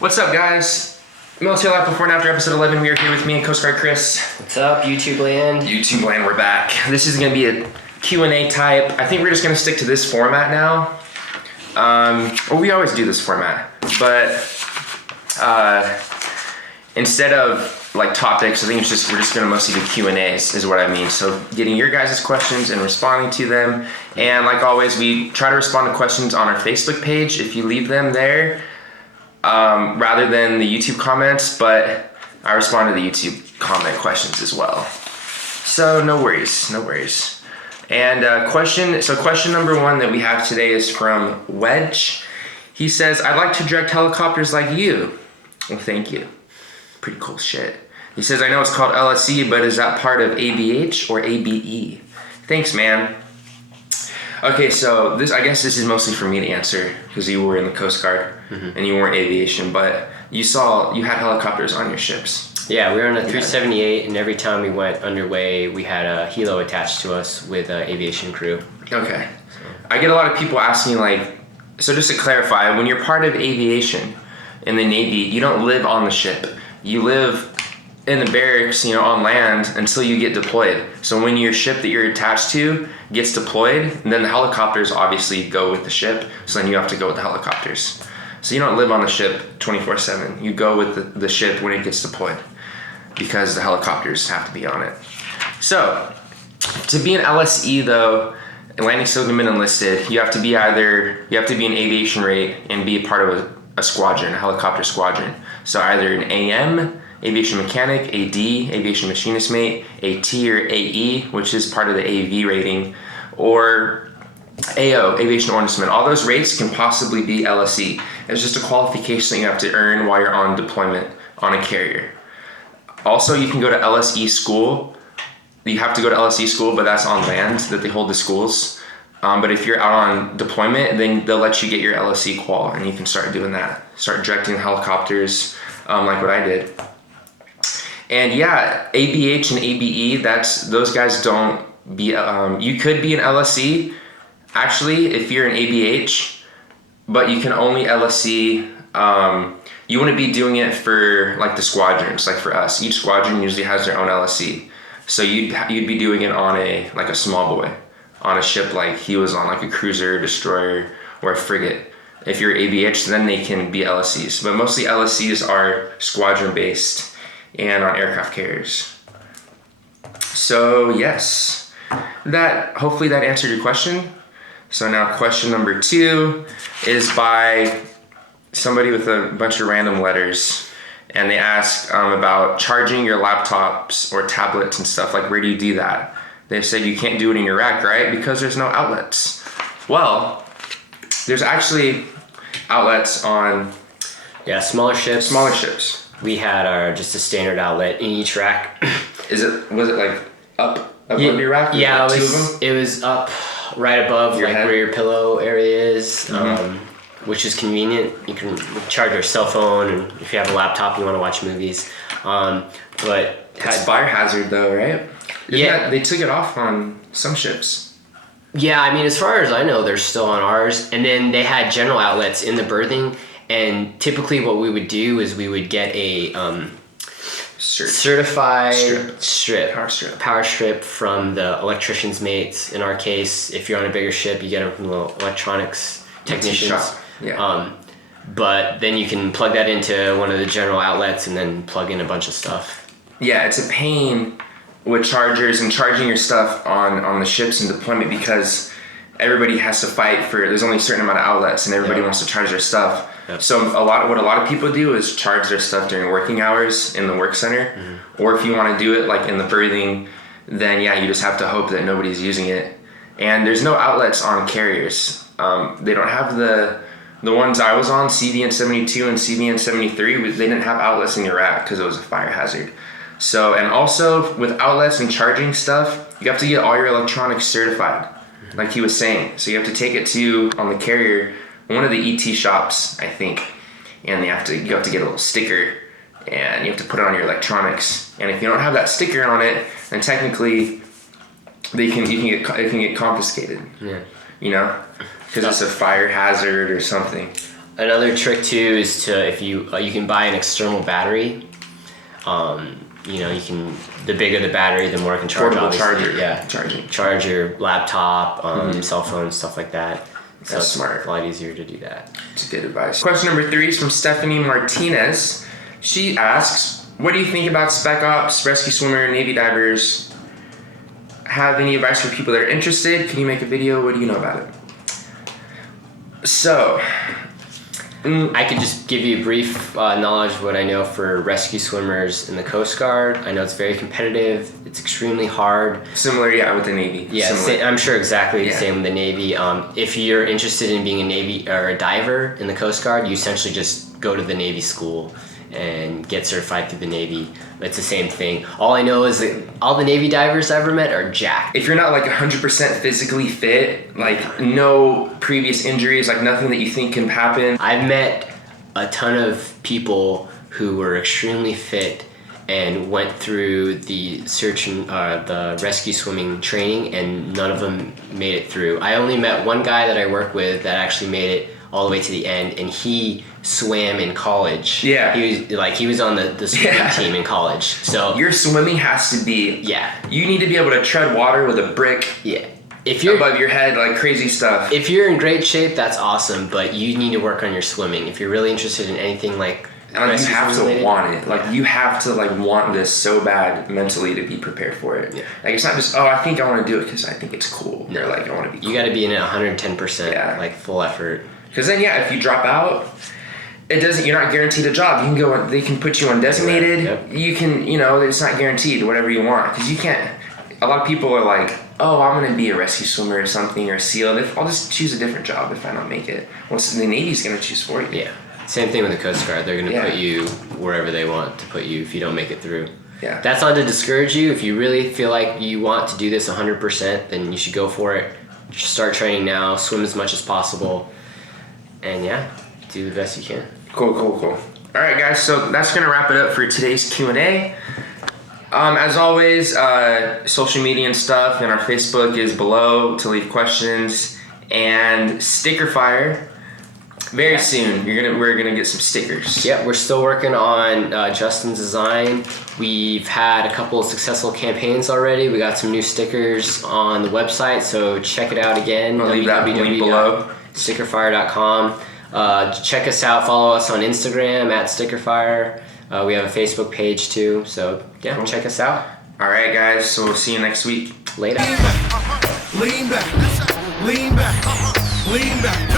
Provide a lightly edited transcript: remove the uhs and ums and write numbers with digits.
What's up, guys? Military Life Before and After episode 11. We are here with me and Coast Guard Chris. What's up, YouTube land? YouTube land, we're back. This is going to be a Q&A type. I think we're just going to stick to this format now. Well, we always do this format, but instead of like topics, I think we're just going to mostly do Q&As is what I mean. So getting your guys' questions and responding to them. And like always, we try to respond to questions on our Facebook page if you leave them there. Rather than the YouTube comments, but I respond to the YouTube comment questions as well. So no worries. And question number one that we have today is from Wedge. He says, I'd like to direct helicopters like you. Well, thank you. Pretty cool shit. He says, I know it's called LSE, but is that part of ABH or ABE? Thanks, man. Okay, so I guess this is mostly for me to answer because you were in the Coast Guard and you weren't aviation, but you had helicopters on your ships. Yeah, we were on a 378, and every time we went underway, we had a helo attached to us with an aviation crew. Okay. I get a lot of people asking, like, so just to clarify, when you're part of aviation in the Navy, you don't live on the ship. You live in the barracks, on land until you get deployed. So when your ship that you're attached to gets deployed, then the helicopters obviously go with the ship. So then you have to go with the helicopters. So you don't live on the ship 24/7. You go with the ship when it gets deployed because the helicopters have to be on it. So to be an LSE though, landing signalman enlisted, you have to be an aviation rate and be a part of a squadron, a helicopter squadron. So either an AM, aviation mechanic, AD, aviation machinist mate, AT or AE, which is part of the AV rating, or AO, aviation ordnanceman. All those rates can possibly be LSE. It's just a qualification that you have to earn while you're on deployment on a carrier. Also, you can go to LSE school. You have to go to LSE school, but that's on land that they hold the schools. But if you're out on deployment, then they'll let you get your LSE qual, and you can start doing that. Start directing helicopters like what I did. And yeah, ABH and ABE, those guys don't be, you could be an LSE, actually, if you're an ABH, but you can only LSE, you wouldn't be doing it for like the squadrons, like for us. Each squadron usually has their own LSE. So you'd be doing it on a small boy, on a ship like he was on, like a cruiser, destroyer, or a frigate. If you're ABH, then they can be LSEs. But mostly LSEs are squadron-based and on aircraft carriers. So yes, hopefully that answered your question. So now question number 2 is by somebody with a bunch of random letters, and they ask about charging your laptops or tablets and stuff. Like, where do you do that? They said you can't do it in your rack, right? Because there's no outlets. Well, there's actually outlets on smaller ships. We had just a standard outlet in each rack. Was it like up above your rack? Yeah, like 2 of them? It was up right above your head? Where your pillow area is, which is convenient. You can charge your cell phone, and if you have a laptop, you want to watch movies. But it's fire hazard though, right? They took it off on some ships. Yeah, I mean, as far as I know, they're still on ours. And then they had general outlets in the berthing. And typically what we would do is we would get a certified power strip from the electrician's mates. In our case, if you're on a bigger ship, you get them from the electronics technicians. Yeah. But then you can plug that into one of the general outlets and then plug in a bunch of stuff. Yeah, it's a pain with chargers and charging your stuff on the ships and deployment because everybody has to fight there's only a certain amount of outlets and everybody wants to charge their stuff. Yep. So what a lot of people do is charge their stuff during working hours in the work center. Or if you want to do it like in the berthing, then you just have to hope that nobody's using it. And there's no outlets on carriers. They don't have the ones I was on, CVN 72 and CVN 73, they didn't have outlets in your rack because it was a fire hazard. So, and also with outlets and charging stuff, you have to get all your electronics certified, like he was saying. So you have to take it on the carrier, one of the ET shops, I think, and you have to get a little sticker, and you have to put it on your electronics. And if you don't have that sticker on it, then technically it can get confiscated. Yeah. Because it's a fire hazard or something. Another trick too is to, if you can buy an external battery. You can, the bigger the battery, the more it can charge. Portable obviously. charger. Yeah, charge your laptop, cell phone, stuff like that. So That's it's smart. a lot easier to do that. It's good advice. Question number 3 is from Stephanie Martinez. She asks, what do you think about spec ops, rescue swimmer, Navy divers? Have any advice for people that are interested? Can you make a video? What do you know about it? So, I could just give you a brief knowledge of what I know for rescue swimmers in the Coast Guard. I know it's very competitive. It's extremely hard. similar, with the Navy. Yeah, Similar. I'm sure exactly the Yeah. same with the Navy. If you're interested in being a Navy or a diver in the Coast Guard, you essentially just go to the Navy school and get certified through the Navy. It's the same thing. All I know is that all the Navy divers I've ever met are jacked. If you're not like 100% physically fit, like no previous injuries, like nothing that you think can happen. I've met a ton of people who were extremely fit and went through the the rescue swimming training, and none of them made it through. I only met one guy that I work with that actually made it all the way to the end, and he swam in college. Yeah. He was on the swimming team in college. So Your swimming has to be, you need to be able to tread water with a brick if you're above your head, like crazy stuff. if you're in great shape, that's awesome, but you need to work on your swimming. If you're really interested in anything like And like, you rescue have to related, want it. Like you have to like want this so bad mentally to be prepared for it. Yeah. Like it's not just, I think I want to do it because I think it's cool. No. Or like I want to be cool. You got to be in it 110%, Yeah. like full effort. Because then, if you drop out, you're not guaranteed a job. You can go, they can put you on designated. Yep. You can, it's not guaranteed, whatever you want. Because you can't, a lot of people are like, oh, I'm going to be a rescue swimmer or something, or a SEAL. I'll just choose a different job if I don't make it. Well, so the Navy's going to choose for you. Yeah. Same thing with the Coast Guard. They're going to Yeah. put you wherever they want to put you if you don't make it through. Yeah. That's not to discourage you. If you really feel like you want to do this 100%, then you should go for it. Just start training now. Swim as much as possible. And do the best you can. Cool. All right, guys. So that's gonna wrap it up for today's Q&A. As always, social media and stuff, and our Facebook is below to leave questions. And sticker fire. Very soon, we're gonna get some stickers. Yeah, we're still working on Justin's design. We've had a couple of successful campaigns already. We got some new stickers on the website, so check it out again. I'll leave that link below. Stickerfire.com. Check us out. Follow us on Instagram at Stickerfire. We have a Facebook page too. So Cool. check us out. All right, guys. So we'll see you next week. Later. Lean back, lean back, lean back.